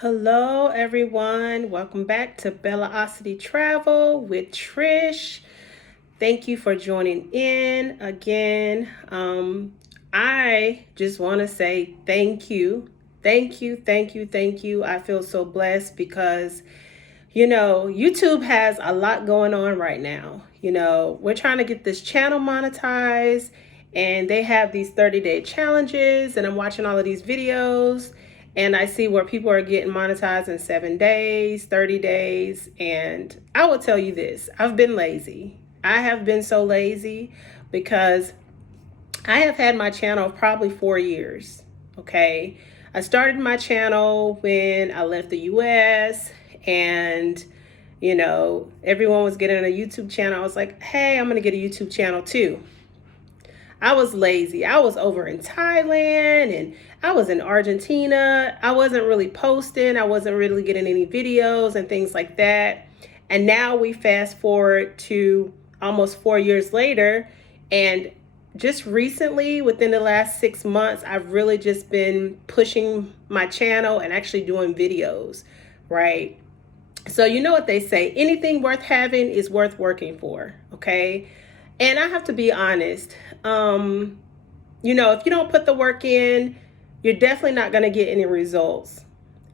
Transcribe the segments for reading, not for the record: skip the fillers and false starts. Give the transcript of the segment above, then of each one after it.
Hello, everyone. Welcome back to Bellaosity Travel with Trish. Thank you for joining in again. I just want to say thank you. Thank you, thank you, thank you. I feel so blessed because, YouTube has a lot going on right now. We're trying to get this channel monetized, and they have these 30-day challenges, and I'm watching all of these videos, and I see where people are getting monetized in 7 days, 30 days, and I will tell you this, I've been lazy. I have been so lazy because I have had my channel probably 4 years. Okay. I started my channel when I left the US, and everyone was getting a YouTube channel. I was like, hey, I'm going to get a YouTube channel too. I was lazy. I was over in Thailand and I was in Argentina. I wasn't really posting. I wasn't really getting any videos and things like that. And now we fast forward to almost 4 years later. And just recently, within the last 6 months, I've really just been pushing my channel and actually doing videos, right? So you know what they say, anything worth having is worth working for, okay? And I have to be honest, if you don't put the work in, you're definitely not going to get any results.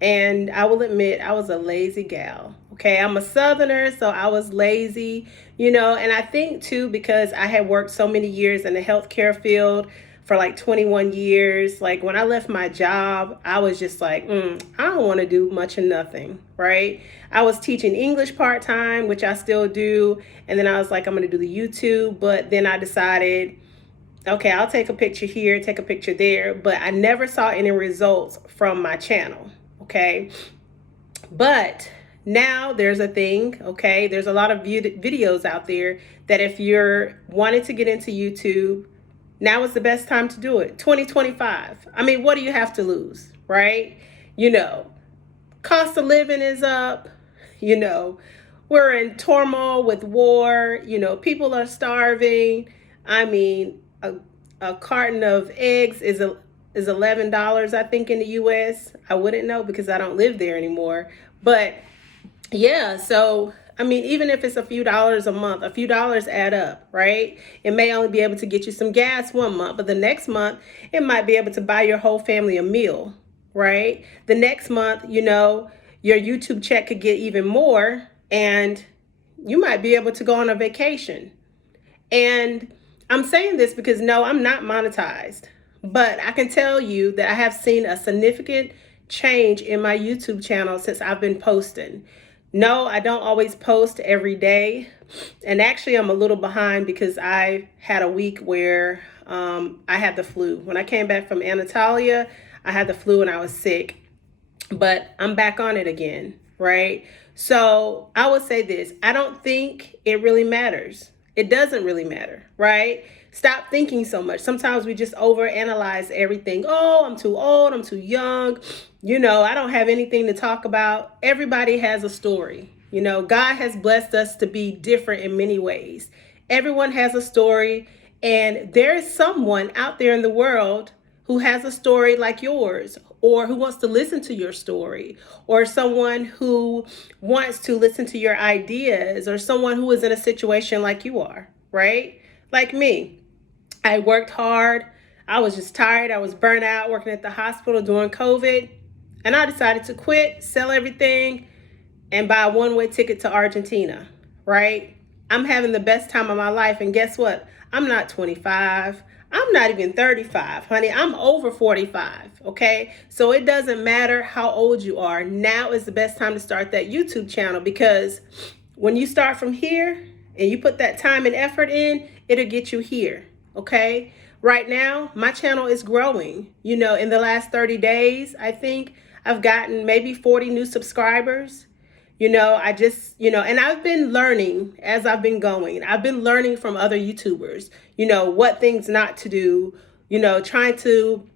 And I will admit, I was a lazy gal. Okay, I'm a Southerner, so I was lazy, and I think too, because I had worked so many years in the healthcare field for like 21 years. Like when I left my job, I was just like, I don't want to do much of nothing, right? I was teaching English part-time, which I still do. And then I was like, I'm going to do the YouTube. But then I decided, okay, I'll take a picture here, take a picture there. But I never saw any results from my channel, okay? But now there's a thing, okay? There's a lot of videos out there that if you're wanting to get into YouTube, now is the best time to do it. 2025. I mean, what do you have to lose, right? Cost of living is up. We're in turmoil with war. People are starving. I mean, a carton of eggs is $11, I think, in the US. I wouldn't know because I don't live there anymore. But yeah, so I mean, even if it's a few dollars a month, a few dollars add up, right? It may only be able to get you some gas one month, but the next month it might be able to buy your whole family a meal, right? The next month, your YouTube check could get even more, and you might be able to go on a vacation. And I'm saying this because no, I'm not monetized, but I can tell you that I have seen a significant change in my YouTube channel since I've been posting. No, I don't always post every day. And actually, I'm a little behind because I had a week where I had the flu. When I came back from Anatolia, I had the flu and I was sick. But I'm back on it again, right? So I would say this. I don't think it really matters. It doesn't really matter, right? Stop thinking so much. Sometimes we just overanalyze everything. Oh, I'm too old. I'm too young. I don't have anything to talk about. Everybody has a story. God has blessed us to be different in many ways. Everyone has a story, and there is someone out there in the world who has a story like yours, or who wants to listen to your story, or someone who wants to listen to your ideas, or someone who is in a situation like you are, right? Like me. I worked hard. I was just tired. I was burnt out working at the hospital during COVID. And I decided to quit, sell everything, and buy a one-way ticket to Argentina, right? I'm having the best time of my life. And guess what? I'm not 25. I'm not even 35, honey. I'm over 45, okay? So it doesn't matter how old you are. Now is the best time to start that YouTube channel, because when you start from here and you put that time and effort in, it'll get you here, okay? Right now, my channel is growing. In the last 30 days, I think I've gotten maybe 40 new subscribers. And I've been learning as I've been going. I've been learning from other YouTubers, what things not to do, trying to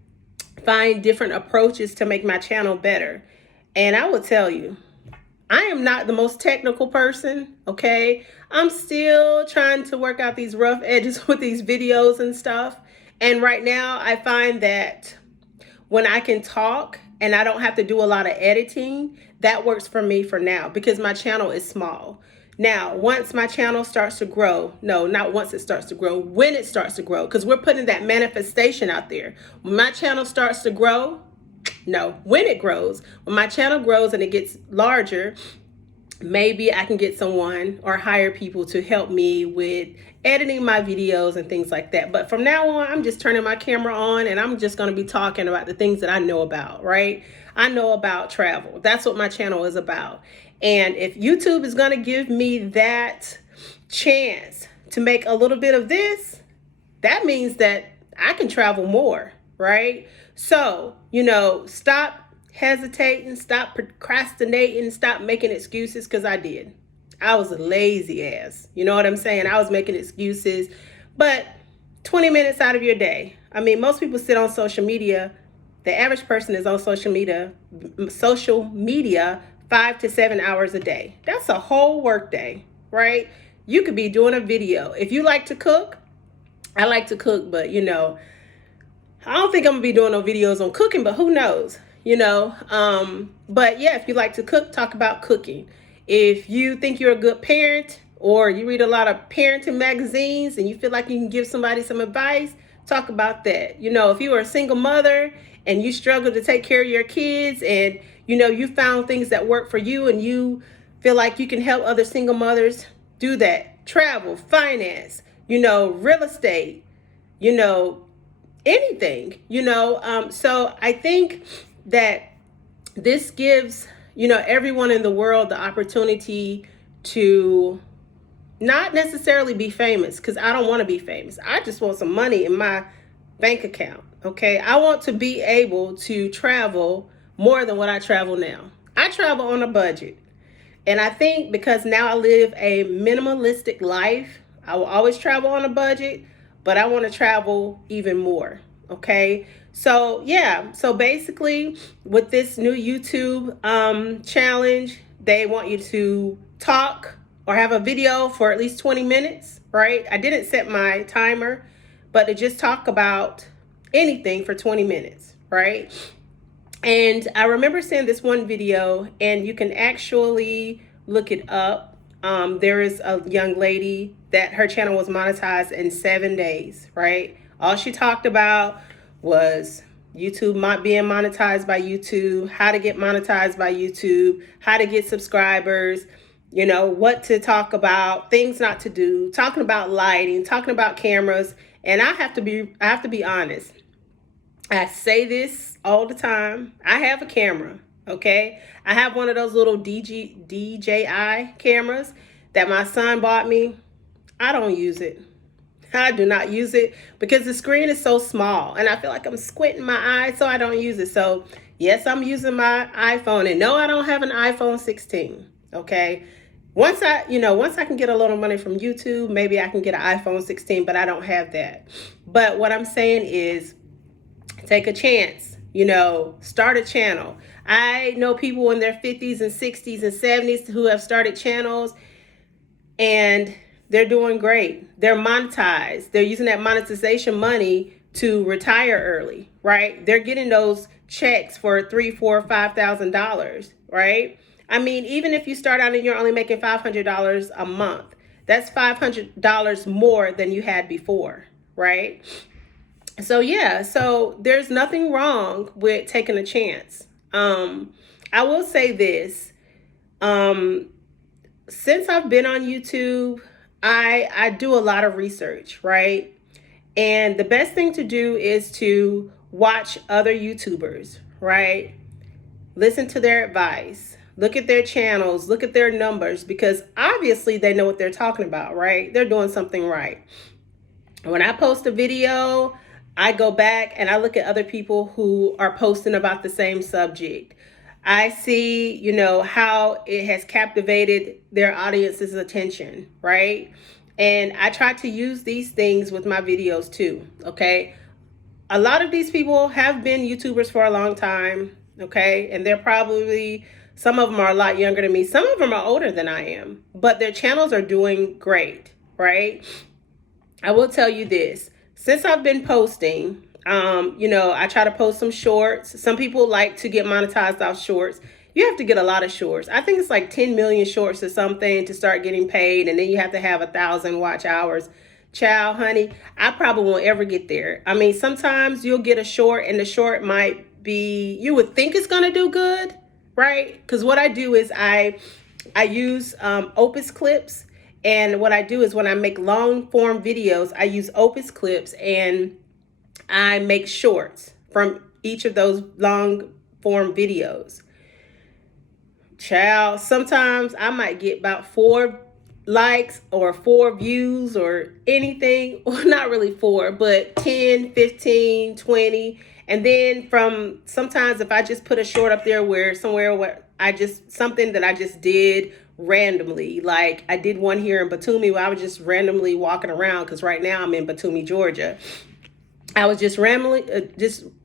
find different approaches to make my channel better. And I will tell you, I am not the most technical person, okay? I'm still trying to work out these rough edges with these videos and stuff. And right now I find that when I can talk and I don't have to do a lot of editing, that works for me for now because my channel is small. Now, once my channel starts to grow, no, not once it starts to grow, when it starts to grow, because we're putting that manifestation out there. When my channel starts to grow, no, when it grows, when my channel grows and it gets larger, maybe I can get someone or hire people to help me with editing my videos and things like that. But from now on, I'm just turning my camera on and I'm just going to be talking about the things that I know about, right? I know about travel. That's what my channel is about. And if YouTube is going to give me that chance to make a little bit of this, that means that I can travel more, right? So, stop hesitating, stop procrastinating, stop making excuses, because I did. I was a lazy ass. You know what I'm saying? I was making excuses. But 20 minutes out of your day. I mean, most people sit on social media. The average person is on social media 5 to 7 hours a day. That's a whole work day, right? You could be doing a video. If you like to cook, I like to cook, but I don't think I'm gonna be doing no videos on cooking, but who knows, but yeah, if you like to cook, talk about cooking. If you think you're a good parent or you read a lot of parenting magazines and you feel like you can give somebody some advice, talk about that. If you are a single mother and you struggle to take care of your kids and you found things that work for you and you feel like you can help other single mothers, do that. Travel, finance, real estate, anything, so I think that this gives, everyone in the world the opportunity to not necessarily be famous, because I don't want to be famous. I just want some money in my bank account, okay? I want to be able to travel more than what I travel now. I travel on a budget. And I think because now I live a minimalistic life, I will always travel on a budget, but I want to travel even more. Okay. So yeah. So basically with this new YouTube challenge, they want you to talk or have a video for at least 20 minutes, right? I didn't set my timer, but to just talk about anything for 20 minutes, right? And I remember seeing this one video, and you can actually look it up. There is a young lady that her channel was monetized in 7 days, right? All she talked about was YouTube not being monetized by YouTube, how to get monetized by YouTube, how to get subscribers, what to talk about, things not to do, talking about lighting, talking about cameras. And I have to be honest. I say this all the time. I have a camera, okay? I have one of those little DJI cameras that my son bought me. I don't use it. I do not use it because the screen is so small and I feel like I'm squinting my eyes, so I don't use it. So yes, I'm using my iPhone, and no, I don't have an iPhone 16, okay? Once I can get a little money from YouTube, maybe I can get an iPhone 16, but I don't have that. But what I'm saying is, take a chance, start a channel. I know people in their 50s and 60s and 70s who have started channels and they're doing great. They're monetized. They're using that monetization money to retire early, right? They're getting those checks for $3,000, $4,000, $5,000, right? I mean, even if you start out and you're only making $500 a month, that's $500 more than you had before, right? So yeah, so there's nothing wrong with taking a chance. I will say this, since I've been on YouTube, I do a lot of research, right? And the best thing to do is to watch other YouTubers, right? Listen to their advice, look at their channels, look at their numbers, because obviously they know what they're talking about, right? They're doing something right. When I post a video, I go back and I look at other people who are posting about the same subject. I see, how it has captivated their audience's attention, right? And I try to use these things with my videos too, okay? A lot of these people have been YouTubers for a long time, okay? And some of them are a lot younger than me. Some of them are older than I am, but their channels are doing great, right? I will tell you this. Since I've been posting, I try to post some shorts. Some people like to get monetized off shorts. You have to get a lot of shorts. I think it's like 10 million shorts or something to start getting paid, and then you have to have 1,000 watch hours. Child, honey, I probably won't ever get there. I mean, sometimes you'll get a short, and the short might be, you would think it's gonna do good, right? Because what I do is I use Opus clips, and what I do is when I make long form videos, I use Opus clips and I make shorts from each of those long form videos. Child, sometimes I might get about 4 likes or 4 views or anything. Well, not really 4, but 10, 15, 20. And then from sometimes if I just put a short up there where somewhere where something that I just did randomly, like I did one here in Batumi where I was just randomly walking around, because right now I'm in Batumi, Georgia. I was just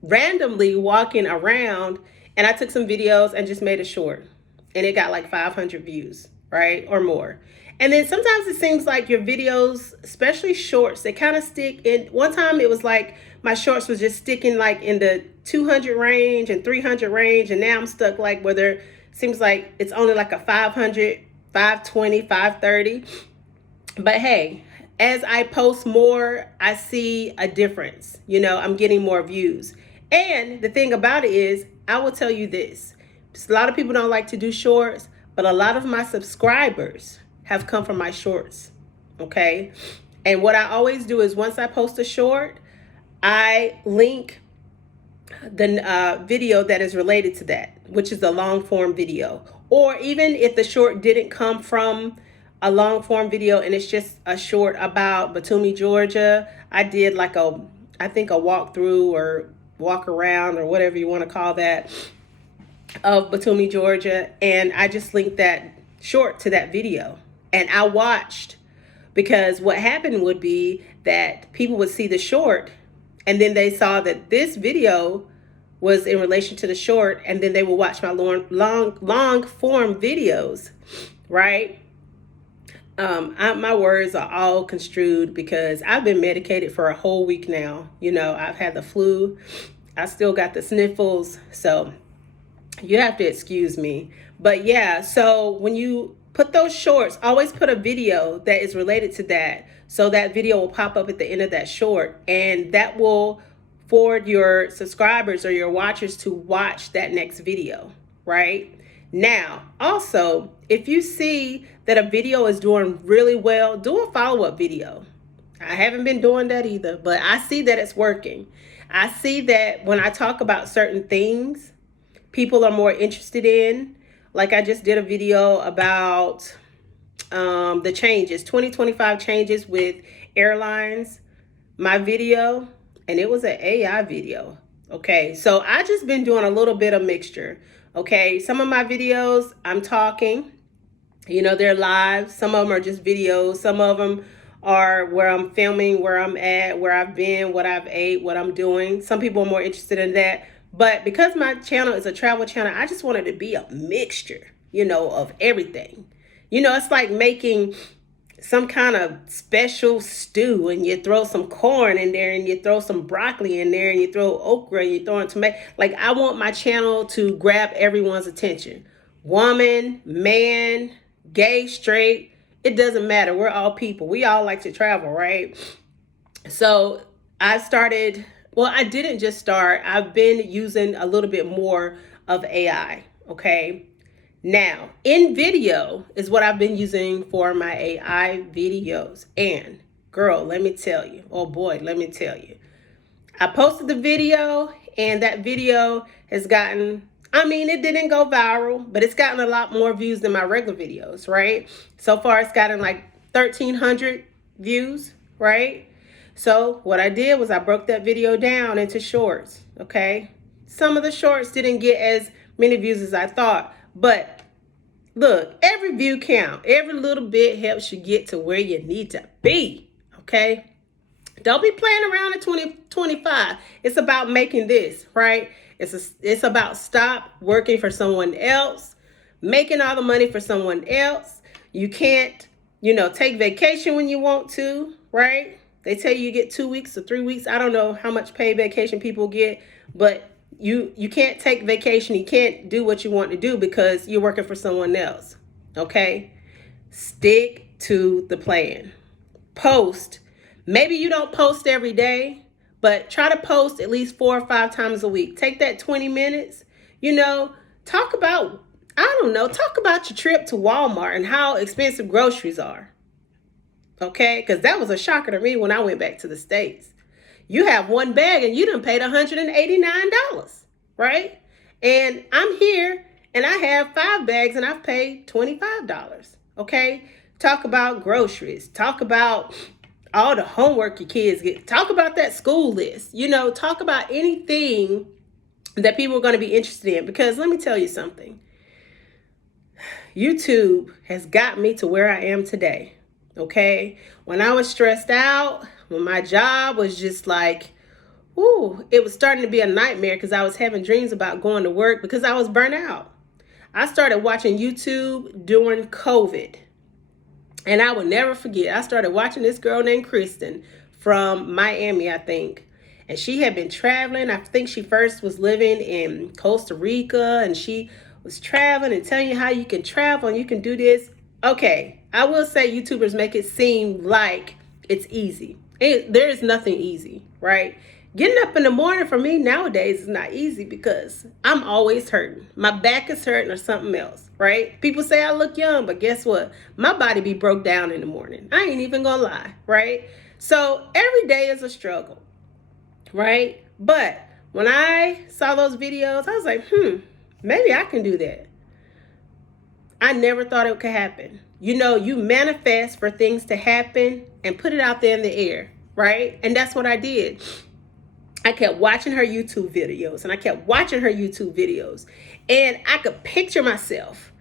randomly walking around, and I took some videos and just made a short, and it got like 500 views, right, or more. And then sometimes it seems like your videos, especially shorts, they kind of stick in. One time it was like my shorts was just sticking like in the 200 range and 300 range, and now I'm stuck like where there seems like it's only like a 500, 520, 530. But hey, as I post more, I see a difference. I'm getting more views. And the thing about it is, I will tell you this. A lot of people don't like to do shorts, but a lot of my subscribers have come from my shorts. Okay? And what I always do is once I post a short, I link the video that is related to that, which is the long form video. Or even if the short didn't come from a long form video and it's just a short about Batumi, Georgia, I did like I think a walkthrough or walk around or whatever you want to call that of Batumi, Georgia, and I just linked that short to that video. And I watched, because what happened would be that people would see the short and then they saw that this video was in relation to the short, and then they will watch my long form videos, right? My words are all construed because I've been medicated for a whole week now. I've had the flu. I still got the sniffles, so you have to excuse me. But yeah, so when you put those shorts, always put a video that is related to that. So that video will pop up at the end of that short, and that will forward your subscribers or your watchers to watch that next video, right? Now, also, if you see that a video is doing really well, do a follow-up video. I haven't been doing that either, but I see that it's working. I see that when I talk about certain things, people are more interested in. Like I just did a video about the changes, 2025 changes with airlines, my video, and it was an AI video. Okay, so I just been doing a little bit of mixture. Okay, some of my videos I'm talking, they're live. Some of them are just videos. Some of them are where I'm filming, where I'm at, where I've been, what I've ate, what I'm doing. Some people are more interested in that. But because my channel is a travel channel, I just wanted to be a mixture, of everything. It's like making some kind of special stew, and you throw some corn in there, and you throw some broccoli in there, and you throw okra, and you throw in tomato. Like, I want my channel to grab everyone's attention. Woman, man, gay, straight, it doesn't matter. We're all people. We all like to travel, right? So I started, well, I didn't just start. I've been using a little bit more of AI, okay? Now, in video is what I've been using for my AI videos. And girl, let me tell you, oh boy, let me tell you. I posted the video, and that video has gotten, it didn't go viral, but it's gotten a lot more views than my regular videos, right? So far, it's gotten like 1,300 views, right? So what I did was I broke that video down into shorts, okay? Some of the shorts didn't get as many views as I thought, but look, every view count. Every little bit helps you get to where you need to be, okay? Don't be playing around in 2025. It's about making this, right? It's about stop working for someone else, making all the money for someone else. You can't, take vacation when you want to, right? They tell you get 2 weeks or 3 weeks. I don't know how much paid vacation people get, but you can't take vacation. You can't do what you want to do because you're working for someone else. Okay? Stick to the plan. Post. Maybe you don't post every day, but try to post at least 4 or 5 times a week. Take that 20 minutes, talk about, talk about your trip to Walmart and how expensive groceries are. Okay? Because that was a shocker to me when I went back to the States. You have one bag and you done paid $189, right? And I'm here and I have 5 bags and I've paid $25. Okay? Talk about groceries. Talk about all the homework your kids get. Talk about that school list. Talk about anything that people are going to be interested in. Because let me tell you something. YouTube has got me to where I am today. Okay? When I was stressed out, when my job was just like, it was starting to be a nightmare because I was having dreams about going to work because I was burnt out. I started watching YouTube during COVID. And I will never forget, I started watching this girl named Kristen from Miami, I think. And she had been traveling. I think she first was living in Costa Rica, and she was traveling and telling you how you can travel and you can do this. Okay, I will say YouTubers make it seem like it's easy. There is nothing easy, right? Getting up in the morning for me nowadays is not easy because I'm always hurting. My back is hurting or something else, right? People say I look young, but guess what? My body be broke down in the morning. I ain't even gonna lie, right? So every day is a struggle, right? But when I saw those videos, I was like, maybe I can do that. I never thought it could happen. You manifest for things to happen and put it out there in the air, right? And that's what I did. I kept watching her YouTube videos and I kept watching her YouTube videos. And I could picture myself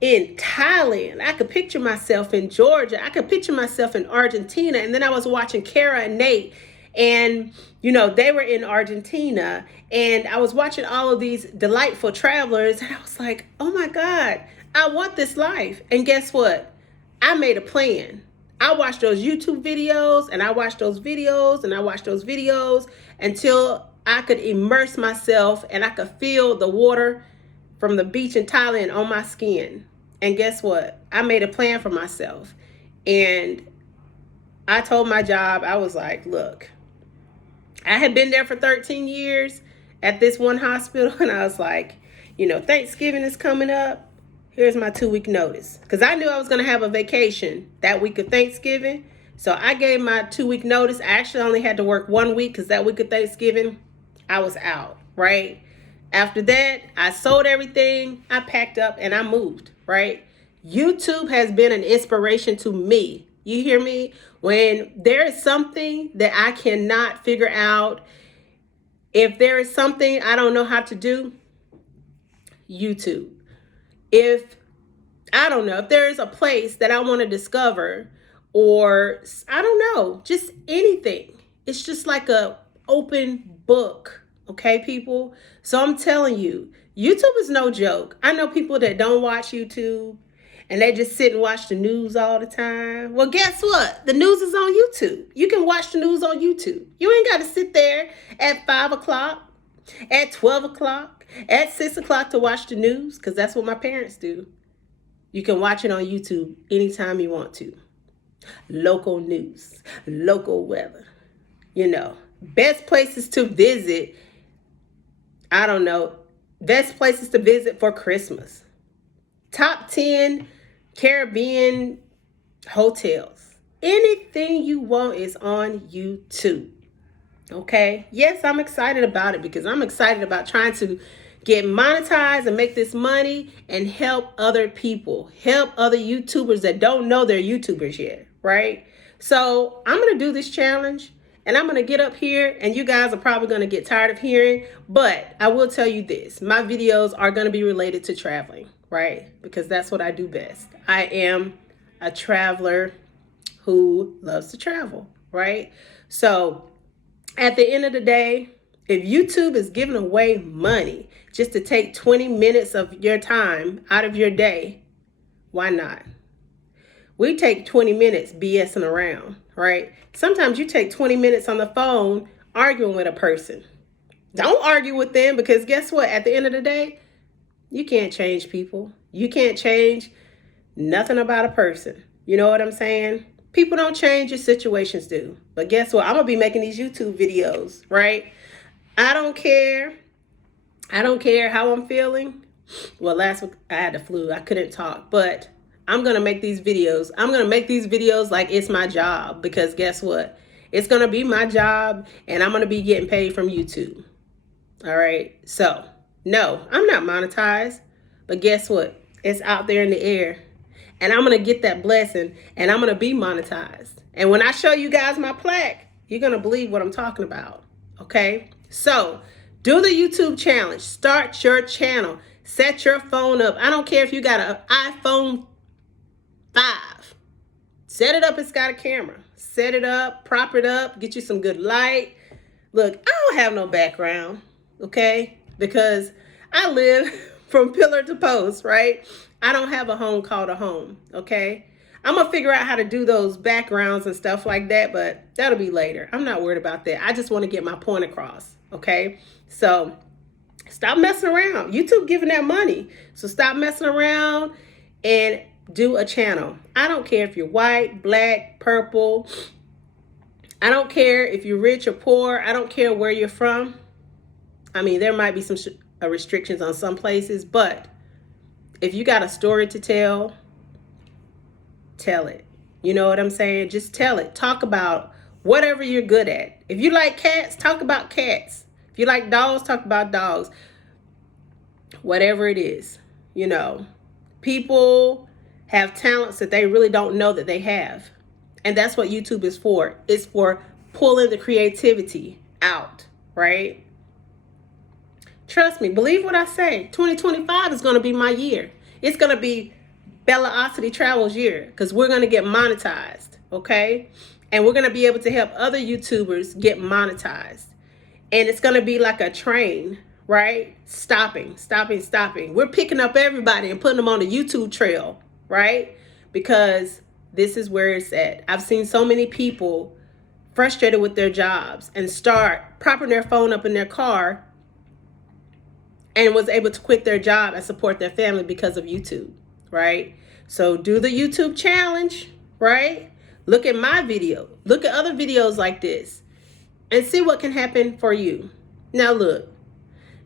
in Thailand. I could picture myself in Georgia. I could picture myself in Argentina. And then I was watching Kara and Nate. And, they were in Argentina. And I was watching all of these delightful travelers. And I was like, oh my God, I want this life. And guess what? I made a plan. I watched those YouTube videos and I watched those videos and I watched those videos until I could immerse myself and I could feel the water from the beach in Thailand on my skin. And guess what? I made a plan for myself. And I told my job, I was like, look, I had been there for 13 years at this one hospital. And I was like, Thanksgiving is coming up. Here's my 2-week notice. Because I knew I was going to have a vacation that week of Thanksgiving. So I gave my 2-week notice. I actually only had to work 1 week because that week of Thanksgiving, I was out, right? After that, I sold everything. I packed up and I moved, right? YouTube has been an inspiration to me. You hear me? When there is something that I cannot figure out, if there is something I don't know how to do, YouTube. If there's a place that I want to discover, or I don't know, just anything. It's just like a open book. Okay, people? So I'm telling you, YouTube is no joke. I know people that don't watch YouTube and they just sit and watch the news all the time. Well, guess what? The news is on YouTube. You can watch the news on YouTube. You ain't got to sit there at 5 o'clock, at 12 o'clock, at 6 o'clock to watch the news, because that's what my parents do. You can watch it on YouTube anytime you want to. Local news, local weather, best places to visit. Best places to visit for Christmas. Top 10 Caribbean hotels. Anything you want is on YouTube. Okay? Yes, I'm excited about it because I'm excited about trying to get monetized and make this money and help other people, help other YouTubers that don't know they're YouTubers yet, right? So I'm going to do this challenge and I'm going to get up here and you guys are probably going to get tired of hearing, but I will tell you this, my videos are going to be related to traveling, right? Because that's what I do best. I am a traveler who loves to travel, right? So at the end of the day, if YouTube is giving away money just to take 20 minutes of your time out of your day, why not? We take 20 minutes BSing around, right? Sometimes you take 20 minutes on the phone arguing with a person. Don't argue with them, because guess what? At the end of the day, you can't change people. You can't change nothing about a person. You know what I'm saying? People don't change, your situations do. But guess what? I'm going to be making these YouTube videos, right? I don't care. I don't care how I'm feeling. Well, last week I had the flu. I couldn't talk, but I'm going to make these videos. I'm going to make these videos like it's my job, because guess what? It's going to be my job, and I'm going to be getting paid from YouTube. All right. So, no, I'm not monetized, but guess what? It's out there in the air, and I'm going to get that blessing, and I'm going to be monetized. And when I show you guys my plaque, you're going to believe what I'm talking about. Okay. So do the YouTube challenge. Start your channel. Set your phone up. I don't care if you got an iPhone 5. Set it up. It's got a camera. Set it up. Prop it up. Get you some good light. Look, I don't have no background, okay? Because I live from pillar to post, right? I don't have a home called a home, okay? I'm going to figure out how to do those backgrounds and stuff like that, but that'll be later. I'm not worried about that. I just want to get my point across, okay? So stop messing around. YouTube giving that money. So stop messing around and do a channel. I don't care if you're white, black, purple. I don't care if you're rich or poor. I don't care where you're from. I mean, there might be some restrictions on some places, but if you got a story to tell, tell it. You know what I'm saying? Just tell it. Talk about whatever you're good at. If you like cats, talk about cats. If you like dogs, talk about dogs. Whatever it is, you know, people have talents that they really don't know that they have. And that's what YouTube is for. It's for pulling the creativity out, right? Trust me, believe what I say. 2025 is going to be my year. It's going to be Bellacity Travel's year, because we're going to get monetized, okay? And we're going to be able to help other YouTubers get monetized. And it's going to be like a train, right? Stopping. We're picking up everybody and putting them on the YouTube trail, right? Because this is where it's at. I've seen so many people frustrated with their jobs and start propping their phone up in their car and was able to quit their job and support their family because of YouTube, right? So do the YouTube challenge, right? Look at my video. Look at other videos like this and see what can happen for you. Now look,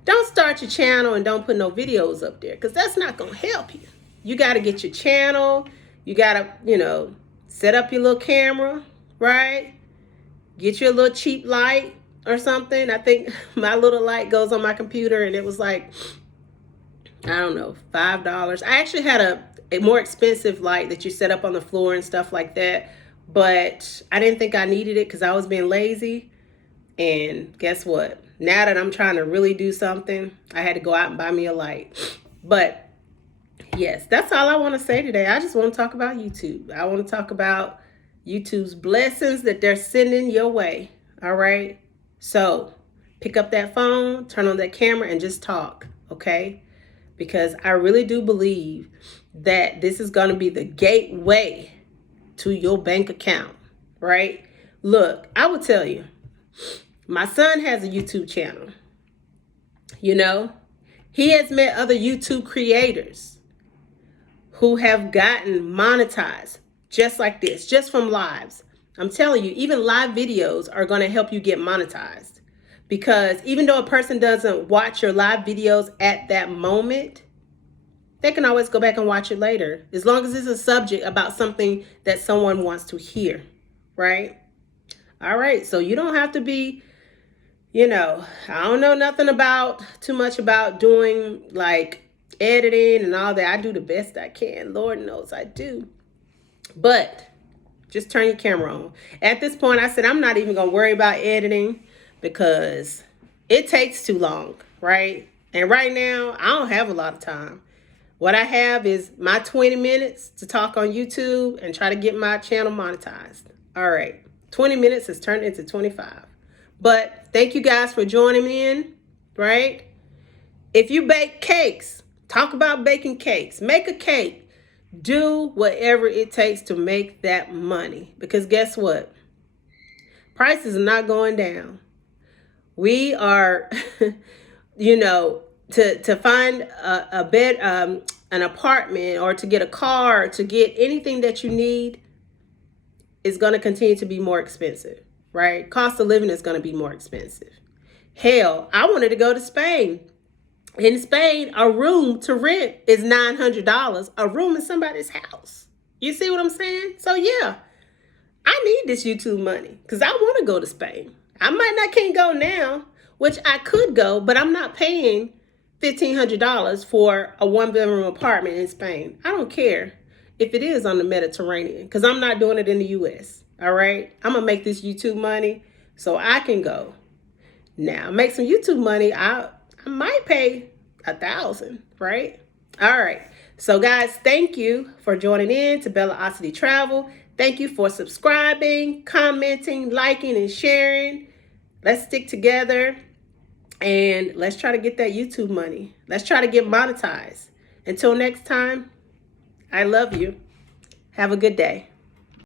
don't start your channel and don't put no videos up there, because that's not going to help you. You got to get your channel. You got to, set up your little camera, right? Get your little cheap light or something. I think my little light goes on my computer, and it was like, I don't know, $5. I actually had a more expensive light that you set up on the floor and stuff like that, but I didn't think I needed it because I was being lazy. And guess what? Now that I'm trying to really do something, I had to go out and buy me a light. But yes, that's all I want to say today. I just want to talk about YouTube. I want to talk about YouTube's blessings that they're sending your way. All right. So pick up that phone, turn on that camera, and just talk. Okay. Because I really do believe that this is going to be the gateway to your bank account. Right. Look, I will tell you, my son has a YouTube channel. He has met other YouTube creators who have gotten monetized just like this, just from lives. I'm telling you, even live videos are going to help you get monetized, because even though a person doesn't watch your live videos at that moment, they can always go back and watch it later, as long as it's a subject about something that someone wants to hear, right? All right, so you don't have to be, I don't know nothing too much about doing like editing and all that. I do the best I can. Lord knows I do. But just turn your camera on. At this point, I said I'm not even going to worry about editing, because it takes too long, right? And right now, I don't have a lot of time. What I have is my 20 minutes to talk on YouTube and try to get my channel monetized. All right. 20 minutes has turned into 25. But thank you guys for joining me in, right? If you bake cakes, talk about baking cakes. Make a cake. Do whatever it takes to make that money. Because guess what? Prices are not going down. We are, you know, to find a bed, an apartment, or to get a car, to get anything that you need, is going to continue to be more expensive, right? Cost of living is going to be more expensive. Hell, I wanted to go to Spain. In Spain, a room to rent is $900. A room in somebody's house. You see what I'm saying? So yeah, I need this YouTube money because I want to go to Spain. I might not can't go now, which I could go, but I'm not paying $1,500 for a one-bedroom apartment in Spain. I don't care if it is on the Mediterranean because I'm not doing it in the U.S. All right, I'm gonna make this YouTube money so I can go. Now make some YouTube money. I might pay $1,000, right? All right. So guys, thank you for joining in to Bellosity Travel. Thank you for subscribing, commenting, liking, and sharing. Let's stick together and let's try to get that YouTube money. Let's try to get monetized. Until next time, I love you. Have a good day.